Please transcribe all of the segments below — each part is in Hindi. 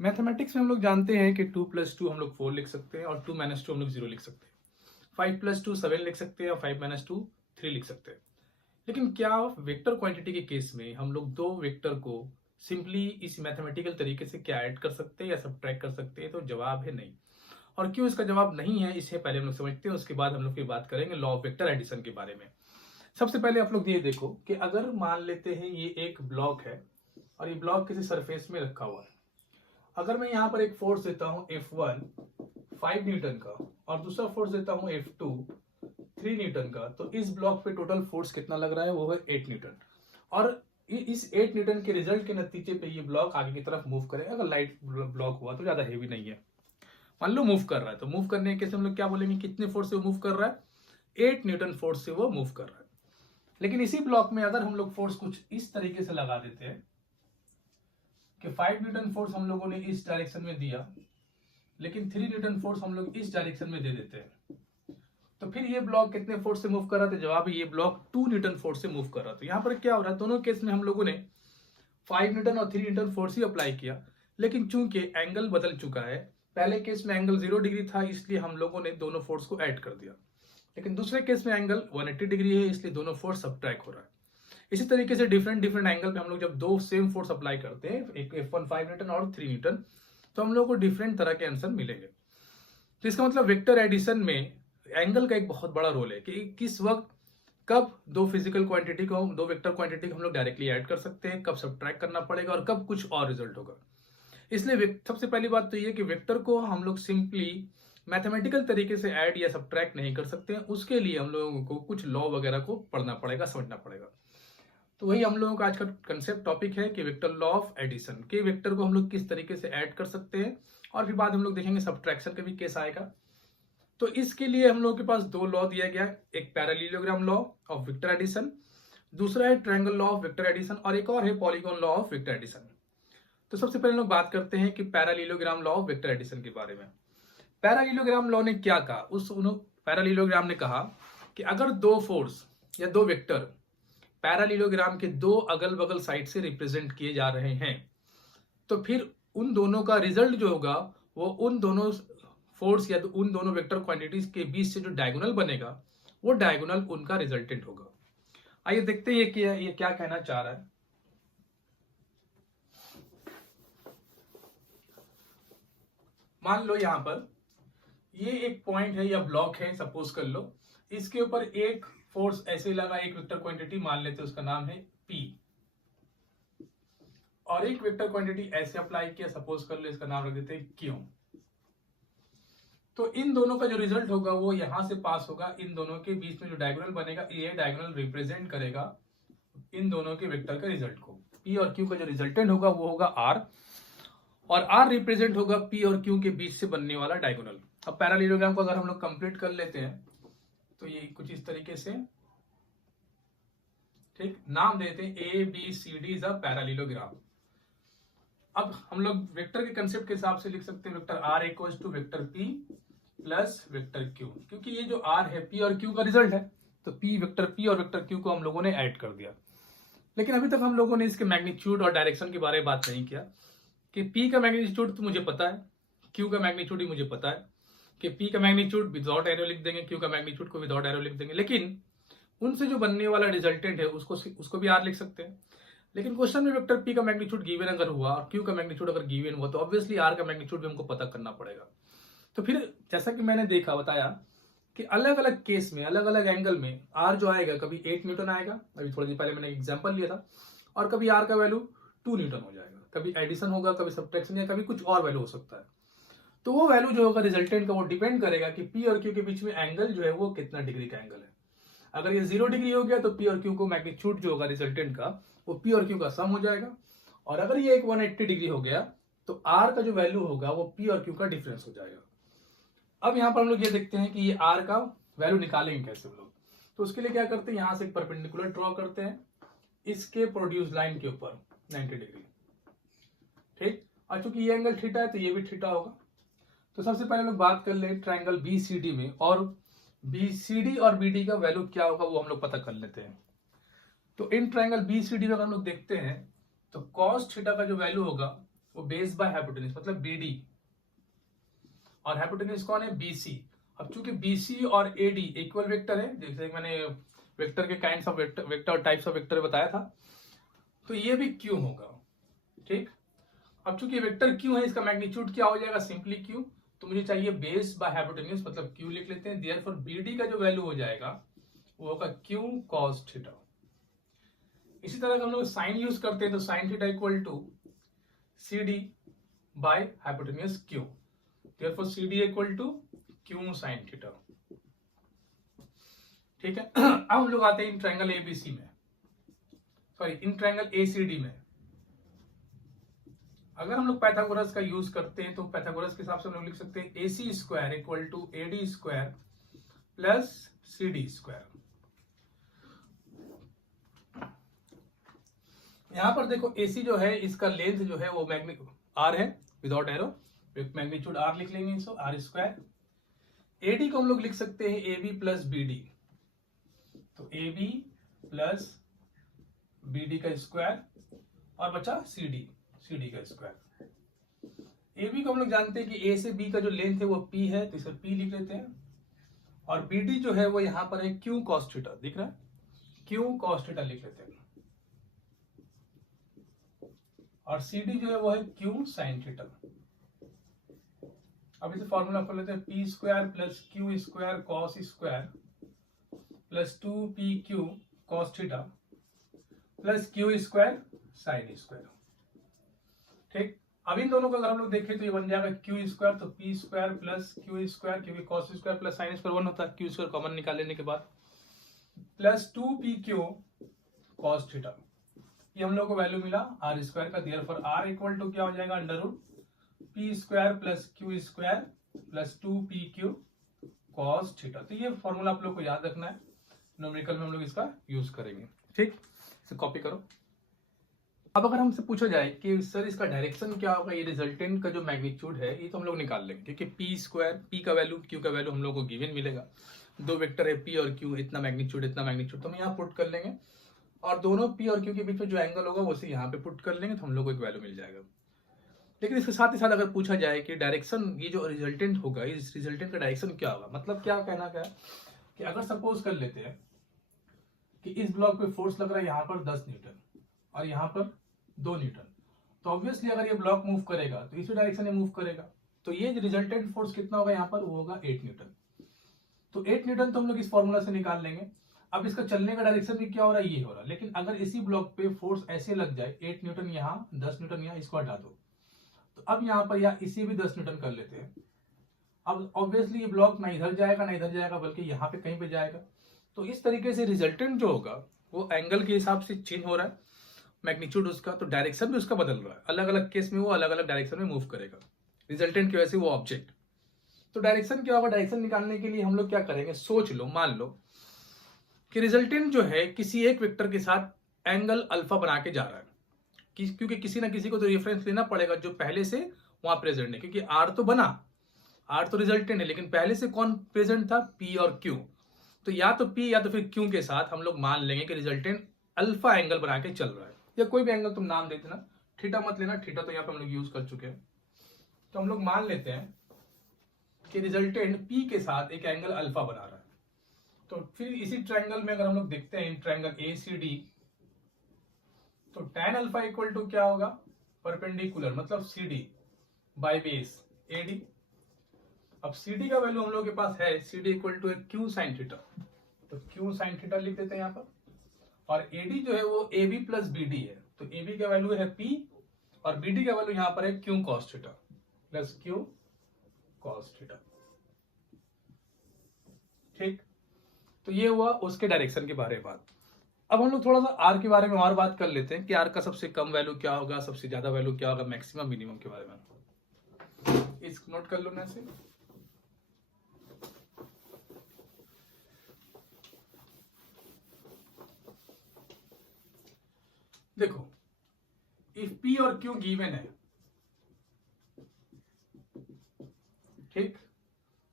मैथमेटिक्स में हम लोग जानते हैं कि 2 + 2 हम लोग 4 लिख सकते हैं और 2 - 2 हम लोग 0 लिख सकते हैं। 5 + 2 7 लिख सकते हैं और 5 - 2 3 लिख सकते हैं। लेकिन क्या वेक्टर क्वांटिटी के केस में हम लोग दो वेक्टर को सिंपली इस मैथमेटिकल तरीके से क्या ऐड कर सकते हैं या सब्ट्रैक्ट कर सकते हैं? तो जवाब है नहीं। और क्यों इसका जवाब नहीं है, इसे पहले हम लोग समझते हैं, उसके बाद हम लोग फिर बात करेंगे लॉ ऑफ वेक्टर एडिशन के बारे में। सबसे पहले आप लोग ये देखो कि अगर मान लेते हैं ये एक ब्लॉक है और ये ब्लॉक किसी सरफेस में रखा हुआ है। अगर मैं यहाँ पर एक फोर्स देता हूँ F1 5 न्यूटन का और दूसरा फोर्स देता हूँ F2 3 न्यूटन का, तो इस ब्लॉक पे टोटल फोर्स कितना लग रहा है? वो है 8 न्यूटन। और इस 8 न्यूटन के रिजल्ट के नतीजे पे ये ब्लॉक आगे की तरफ मूव करेगा। अगर लाइट ब्लॉक हुआ तो ज्यादा हेवी नहीं है, मान लो मूव कर रहा है, तो मूव करने के हम लोग क्या बोलेंगे? कितने फोर्स से वो मूव कर रहा है? 8 न्यूटन फोर्स से वो मूव कर रहा है। लेकिन इसी ब्लॉक में अगर हम लोग फोर्स कुछ इस तरीके से लगा देते हैं कि 5 न्यूटन फोर्स हम लोगों ने इस डायरेक्शन में दिया, लेकिन 3 न्यूटन फोर्स हम लोग इस डायरेक्शन में दे देते हैं, तो फिर ये ब्लॉक कितने फोर्स से मूव कर रहा था? जवाब है ये ब्लॉक 2 न्यूटन फोर्स से मूव कर रहा था। यहां पर क्या हो रहा है? दोनों केस में हम लोगों ने 5 न्यूटन और 3 न्यूटन फोर्स ही अप्लाई किया, लेकिन चूंकि एंगल बदल चुका है, पहले केस में एंगल 0 डिग्री था इसलिए हम लोगों ने दोनों फोर्स को ऐड कर दिया, लेकिन दूसरे केस में एंगल 180 डिग्री है इसलिए दोनों फोर्स सब्ट्रैक्ट हो रहा है। इसी तरीके से डिफरेंट डिफरेंट एंगल पे हम लोग जब दो सेम फोर्स अप्लाई करते हैं, एक F1 5 न्यूटन और 3 न्यूटन, तो हम लोग को डिफरेंट तरह के आंसर मिलेंगे। तो इसका मतलब वेक्टर एडिशन में एंगल का एक बहुत बड़ा रोल है कि किस वक्त कब दो फिजिकल क्वांटिटी को, दो वेक्टर क्वांटिटी को हम लोग डायरेक्टली ऐड कर सकते हैं, कब सब्ट्रैक्ट करना पड़ेगा और कब कुछ और रिजल्ट होगा। इसलिए सबसे पहली बात तो ये कि वेक्टर को हम लोग सिंपली मैथमेटिकल तरीके से ऐड या सब्ट्रैक्ट नहीं कर सकते हैं। उसके लिए हम लोगों को कुछ लॉ वगैरह को पढ़ना पड़ेगा, समझना पड़ेगा। तो वही हम लोगों का आज का कंसेप्ट टॉपिक है कि वेक्टर लॉ ऑफ एडिशन के वेक्टर को हम लोग किस तरीके से ऐड कर सकते हैं, और फिर बाद हम लोग देखेंगे सब्ट्रैक्शन का भी केस आएगा। तो इसके लिए हम लोगों के पास दो लॉ दिया गया है, एक parallelogram law of vector addition, दूसरा है triangle law of vector addition, और एक और है polygon law of vector addition. तो सबसे पहले लोग बात करते हैं कि parallelogram law of vector addition के बारे में। पैरेललोग्राम लॉ ने क्या कहा? पैरेललोग्राम ने कहा कि अगर दो फोर्स या दो वेक्टर पैरेललोग्राम के दो अगल बगल साइड से रिप्रेजेंट किए जा रहे हैं, तो फिर उन दोनों का रिजल्ट जो होगा वो उन दोनों फोर्स या उन दोनों वेक्टर क्वांटिटीज के बीच से जो डायगोनल बनेगा वो डायगोनल उनका रिजल्टेंट होगा। आइए देखते हैं कि ये क्या कहना चाह रहा है। मान लो यहां पर ये एक पॉइंट है या ब्लॉक है, सपोज कर लो, इसके ऊपर एक फोर्स ऐसे लगा, एक वेक्टर क्वांटिटी मान लेते हैं उसका नाम है P, और एक वेक्टर क्वांटिटी ऐसे अप्लाई किया, सपोज कर लो इसका नाम रख देते हैं Q। तो इन दोनों का जो रिजल्ट होगा वो यहां से पास होगा, इन दोनों के बीच में जो डायगोनल बनेगा ये डायगोनल रिप्रेजेंट करेगा इन दोनों के वेक्टर के रिजल्ट को। P और Q का जो रिजल्टेंट होगा वो होगा R, और R रिप्रेजेंट होगा P और Q के बीच से बनने वाला डायगोनल। अब पैरेललोग्राम को अगर हम लोग कंप्लीट कर लेते हैं तो ये कुछ इस तरीके से, ठीक, नाम देते हैं ABCD इज अ पैरेललोग्राम। अब हम लोग वेक्टर के कंसेप्ट के हिसाब से लिख सकते हैं vector R equals to vector P plus vector Q, क्योंकि ये जो R है P और Q का रिजल्ट है, तो वेक्टर P और वेक्टर Q को हम लोगों ने ऐड कर दिया। लेकिन अभी तक हम लोगों ने इसके मैग्नीट्यूड और डायरेक्शन के बारे में बात नहीं किया कि P का मैग्नीट्यूड तो मुझे पता है, Q का मैग्नीट्यूड ही मुझे पता है कि P का मैग्नीट्यूड विदाउट एरो लिख देंगे, Q का मैग्नीट्यूड को विदाउट एरो लिख देंगे, लेकिन उनसे जो बनने वाला रिजल्टेंट है उसको भी R लिख सकते हैं। लेकिन क्वेश्चन में वेक्टर P का मैग्नीट्यूड गिवन अगर हुआ और Q का मैग्नीट्यूड अगर गिवन हुआ, तो ऑब्वियसली R का मैग्नीट्यूड भी हमको पता करना पड़ेगा। तो फिर जैसा कि मैंने बताया कि अलग अलग केस में अलग अलग एंगल में R जो आएगा, कभी 8 न्यूटन आएगा, अभी थोड़ी देर पहले मैंने एग्जांपल लिया था, और कभी R का वैल्यू 2 न्यूटन हो जाएगा, कभी एडिशन होगा, कभी सब्ट्रैक्शन, या कभी कुछ और वैल्यू हो सकता है। तो वो वैल्यू जो होगा रिजल्टेंट का वो डिपेंड करेगा कि P और Q के बीच में एंगल जो है वो कितना डिग्री का एंगल है। अगर ये 0 डिग्री हो गया तो P और Q को मैग्नीट्यूड जो होगा रिजल्टेंट का वो P और Q का सम हो जाएगा, और अगर ये एक 180 डिग्री हो गया तो R का जो वैल्यू होगा वो P और Q का डिफरेंस हो जाएगा। अब यहाँ पर हम लोग ये देखते हैं कि ये R का वैल्यू निकालेंगे कैसे हम लोग। तो उसके लिए क्या करते हैं, यहां से एक परपेंडिकुलर ड्रॉ करते हैं इसके प्रोड्यूस लाइन के ऊपर 90 डिग्री, ठीक, और चूंकि ये एंगल थीटा है तो ये भी थीटा होगा। तो सबसे पहले लोग बात कर ले ट्रायंगल BCD में, और BCD और BD का वैल्यू क्या होगा वो हम लोग पता कर लेते हैं। तो इन ट्रायंगल BCD में अगर हम लोग देखते हैं तो cos थीटा का जो वैल्यू होगा वो बेस बाय हाइपोटेन्यूज मतलब बीडी, और हाइपोटेन्यूज कौन है, बीसी। अब चूंकि बीसी और एडी इक्वल वेक्टर है, जैसे मैंने वेक्टर के काइंड्स ऑफ वेक्टर और टाइप्स ऑफ वेक्टर बताया था, तो ये भी क्यू होगा। ठीक, अब चूंकि वेक्टर क्यू है, इसका मैग्नीट्यूड क्या हो जाएगा, सिंपली क्यू। तो मुझे चाहिए बेस बाय हाइपोटेन्यूज मतलब क्यू लिख लेते हैं। देयरफॉर बीडी का जो वैल्यू हो जाएगा वो होगा क्यू कॉस थीटा। इसी तरह हम लोग साइन यूज करते हैं, तो sine theta equal to C D by hypotenuse Q. Therefore C D equal to Q sine theta. ठीक है, अब हम लोग आते हैं इन ट्रायंगल एबीसी में, सॉरी इन ट्रायंगल एसीडी में। अगर हम लोग पाइथागोरस का यूज करते हैं तो पाइथागोरस के हिसाब से हम लोग लिख सकते हैं AC square equal to AD square plus CD square. यहां पर देखो AC जो है इसका लेंथ जो है वो R है विदाउट एरो, मैग्नीट्यूड R लिख लेंगे इसको R स्क्वायर। AD को हम लोग लिख सकते हैं AB प्लस BD, तो AB प्लस BD का स्क्वायर और बचा CD का स्क्वायर। AB को हम लोग जानते हैं कि A से B का जो लेंथ है वो P है, तो इसे P लिख लेते हैं। और BD जो है वो यहां पर है Q cos थीटा, दिख रहा है, Q cos थीटा लिख लेते हैं। और CD जो है वो है Q sin थीटा। अब इसे फॉर्मूला कर लेते हैं, P square plus Q square cos square plus 2PQ cos theta plus Q square sin square. ठीक, अब इन दोनों को अगर हम लोग देखें तो ये बन जाएगा क्यू स्क्वायर, तो P square plus Q square, क्योंकि cos square plus sine square 1 होता है, क्यू स्क्वायर कॉमन निकाल लेने के बाद, प्लस 2PQ कॉस थीटा। ये हम लोग को वैल्यू मिला आर स्क्वायर का। देयरफॉर आर इक्वल टू क्या हो जाएगा, under root P square plus Q square plus 2PQ cos theta. तो ये फॉर्मूला आप लोग को याद रखना है, न्यूमेरिकल में हम लोग इसका यूज करेंगे। ठीक, इसे कॉपी करो। अब अगर हमसे पूछा जाए कि सर इसका डायरेक्शन क्या होगा, ये रिजल्टेंट का जो मैग्नीट्यूड है ये तो हम लोग निकाल लेंगे, क्योंकि पी स्क्वायर, पी का वैल्यू क्यू का वैल्यू हम लोग को गिवन मिलेगा। दो वेक्टर है पी और क्यू, इतना मैग्नीट्यूड तो हम यहाँ पुट कर लेंगे, और दोनों पी और क्यू के बीच में जो एंगल होगा उसे यहाँ पे पुट कर लेंगे, तो हम लोग को एक वैल्यू मिल जाएगा। लेकिन इसके साथ ही साथ अगर पूछा जाए कि डायरेक्शन, ये जो रिजल्टेंट होगा, इस रिजल्टेंट का डायरेक्शन क्या होगा, मतलब क्या कहना क्या है कि अगर सपोज कर लेते हैं कि इस ब्लॉक पे फोर्स लग रहा है यहाँ पर 10 न्यूटन और यहाँ पर 2 न्यूटन, तो ऑब्वियसली अगर ये ब्लॉक मूव करेगा तो इसी डायरेक्शन में मूव करेगा, तो ये रिजल्टेंट फोर्स कितना होगा यहाँ पर, वो होगा 8 न्यूटन। तो 8 न्यूटन तो हम लोग इस फॉर्मूला से निकाल लेंगे। अब इसका चलने का डायरेक्शन भी क्या हो रहा है, ये हो रहा है। लेकिन अगर इसी ब्लॉक पे फोर्स ऐसे लग जाए, 8 न्यूटन यहाँ, 10 न्यूटन यहाँ, इसको हटा दो, तो अब यहाँ पर या इसी भी 10 न्यूटन कर लेते हैं। अब ऑब्वियसली ये ब्लॉक ना इधर जाएगा ना इधर जाएगा, बल्कि यहाँ पे कहीं पे जाएगा। तो इस तरीके से रिजल्टेंट जो होगा वो एंगल के हिसाब से चेंज हो रहा है मैग्नीट्यूड उसका, तो डायरेक्शन भी उसका बदल रहा है। अलग अलग केस में वो अलग अलग डायरेक्शन में मूव करेगा रिजल्टेंट की वजह से वो ऑब्जेक्ट। तो डायरेक्शन क्या होगा, डायरेक्शन निकालने के लिए हम लोग क्या करेंगे, सोच लो, मान लो कि रिजल्टेंट जो है किसी एक वेक्टर के साथ एंगल अल्फा बना के जा रहा है, क्योंकि किसी ना किसी को तो रेफरेंस लेना पड़ेगा जो पहले से वहां प्रेजेंट है, क्योंकि आर तो बना, आर तो रिजल्टेंट है, लेकिन पहले से कौन प्रेजेंट था, पी और क्यू। तो या तो पी या तो फिर क्यू के साथ हम लोग मान लेंगे कि रिजल्टेंट अल्फा एंगल बना के चल रहा है, या कोई भी एंगल तुम नाम देते ना, थीटा मत लेना, थीटा तो यहाँ पे हम लोग यूज कर चुके हैं। तो हम लोग मान लेते हैं कि रिजल्टेंट पी के साथ एक एंगल अल्फा बना रहा है। तो फिर इसी ट्रायंगल में अगर हम लोग देखते हैं ट्रायंगल ACD, तो tan अल्फा इक्वल टू क्या होगा, परपेंडिकुलर मतलब CD बाय बेस AD। अब CD का वैल्यू हम लोग के पास है, CD equal to Q sin theta, तो Q sin थीटा लिख देते हैं यहाँ पर। और AD जो है वो AB प्लस BD है, तो AB का वैल्यू है P और BD का वैल्यू यहाँ पर है Q cos theta plus Q cos theta. ठीक, तो ये हुआ उसके डायरेक्शन के बारे में बात। अब हम लोग थोड़ा सा आर के बारे में और बात कर लेते हैं कि आर का सबसे कम वैल्यू क्या होगा, सबसे ज्यादा वैल्यू क्या होगा, मैक्सिमम मिनिमम के बारे में। इस नोट कर लो ना ऐसे। देखो, इफ P और Q गिवन है, ठीक,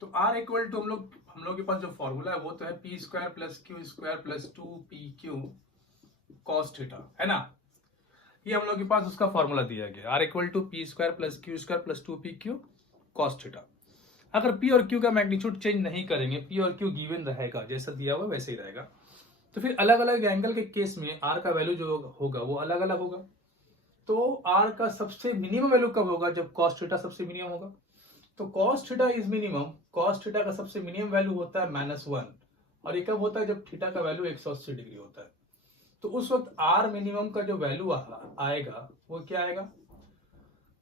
तो R इक्वल टू हम लोग के पास जो फॉर्मूला है वो तो है P square plus Q square plus 2PQ cos theta, है ना। ये हम लोग के पास उसका फॉर्मूला दिया गया, R equal to P square plus Q square plus 2p Q cos theta. अगर पी और क्यू का मैग्नीट्यूड चेंज नहीं करेंगे, पी और क्यू गिवन रहेगा, जैसा दिया हुआ वैसे ही रहेगा, तो फिर अलग अलग एंगल के केस में आर का वैल्यू जो होगा वो अलग अलग होगा। तो आर का सबसे मिनिमम वैल्यू कब होगा? जब कॉस थीटा सबसे मिनिमम होगा। तो cos theta is minimum, cos theta का सबसे मिनिमम वैल्यू होता है -1, और ये कब होता है? जब थीटा का वैल्यू 180 डिग्री होता है। तो उस वक्त आर मिनिमम का जो वैल्यू आएगा वो क्या आएगा?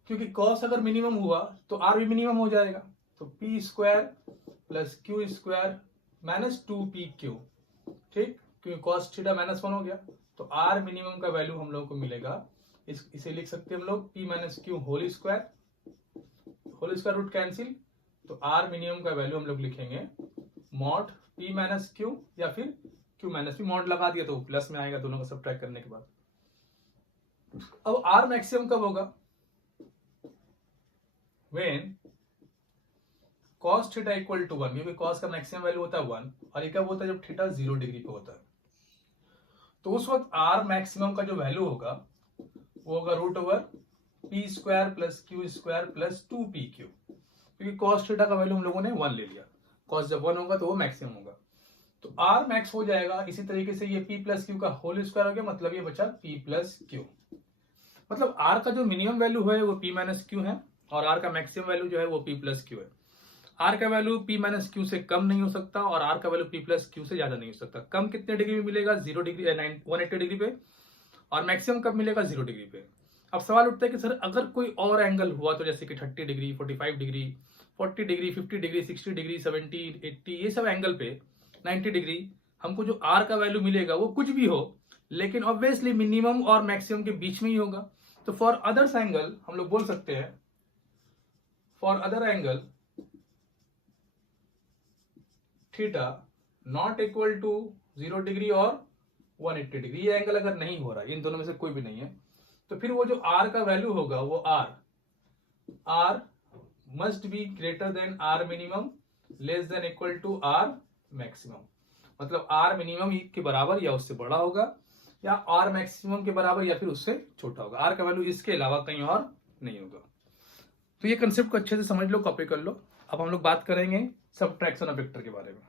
क्योंकि कॉस अगर मिनिमम हुआ तो आर भी मिनिमम हो जाएगा। तो P square plus Q square -2p Q, ठीक, क्योंकि कॉस थीटा -1 हो गया। तो आर मिनिमम का वैल्यू हम लोग को मिलेगा, इसे लिख सकते हैं हम लोग p minus Q whole square root cancel. तो आर मिनिमम का वैल्यू हम लोग लिखेंगे मॉड p माइनस क्यू या फिर q माइनस p, मॉड लगा दिया तो प्लस में आएगा दोनों को सब्ट्रैक्ट करने के बाद। अब आर मैक्सिमम कब होगा? When cos theta equal to 1, क्योंकि cos का मैक्सिमम वैल्यू होता है 1, और ये कब होता है? जब थीटा 0 डिग्री पे होता है। तो उस वक्त आर मैक्सिमम का जो वैल्यू होगा वो होगा root over P square plus Q square plus 2p Q, क्योंकि cos थीटा का वैल्यू हम लोगों ने 1 ले लिया। cos जब 1 होगा तो वो मैक्सिमम होगा, तो आर मैक्स हो जाएगा। इसी तरीके से ये p प्लस क्यू का होल स्क्वायर हो गया, मतलब ये बचा p प्लस क्यू। मतलब आर का जो मिनिमम वैल्यू है वो p माइनस क्यू है, और आर का मैक्सिमम वैल्यू जो है वो p प्लस क्यू है। आर का वैल्यू p माइनस क्यू से कम नहीं हो सकता, और आर का वैल्यू p प्लस क्यू से ज्यादा नहीं हो सकता। कम कितने डिग्री में मिलेगा? 0 डिग्री 180 डिग्री पे, और मैक्सिमम कब मिलेगा? 0 डिग्री पे। अब सवाल उठता है कि सर अगर कोई और एंगल हुआ तो, जैसे कि 30 degree 45 degree 40 degree 50 degree 60 degree 70 80 ये सब एंगल पे 90 डिग्री हमको जो आर का वैल्यू मिलेगा वो कुछ भी हो, लेकिन ऑब्वियसली मिनिमम और मैक्सिमम के बीच में ही होगा। तो फॉर अदर्स एंगल हम लोग बोल सकते हैं, for other angle theta not equal to 0 degree और 180 डिग्री, ये एंगल अगर नहीं हो रहा है, इन दोनों में से कोई भी नहीं है, तो फिर वो जो आर का वैल्यू होगा वो R must be greater than R minimum less than equal to R maximum. मतलब आर मिनिमम के बराबर या उससे बड़ा होगा, या आर मैक्सिमम के बराबर या फिर उससे छोटा होगा। आर का वैल्यू इसके अलावा कहीं और नहीं होगा। तो ये कंसेप्ट को अच्छे से समझ लो, कॉपी कर लो। अब हम लोग बात करेंगे सबट्रैक्शन ऑफ वेक्टर के बारे में।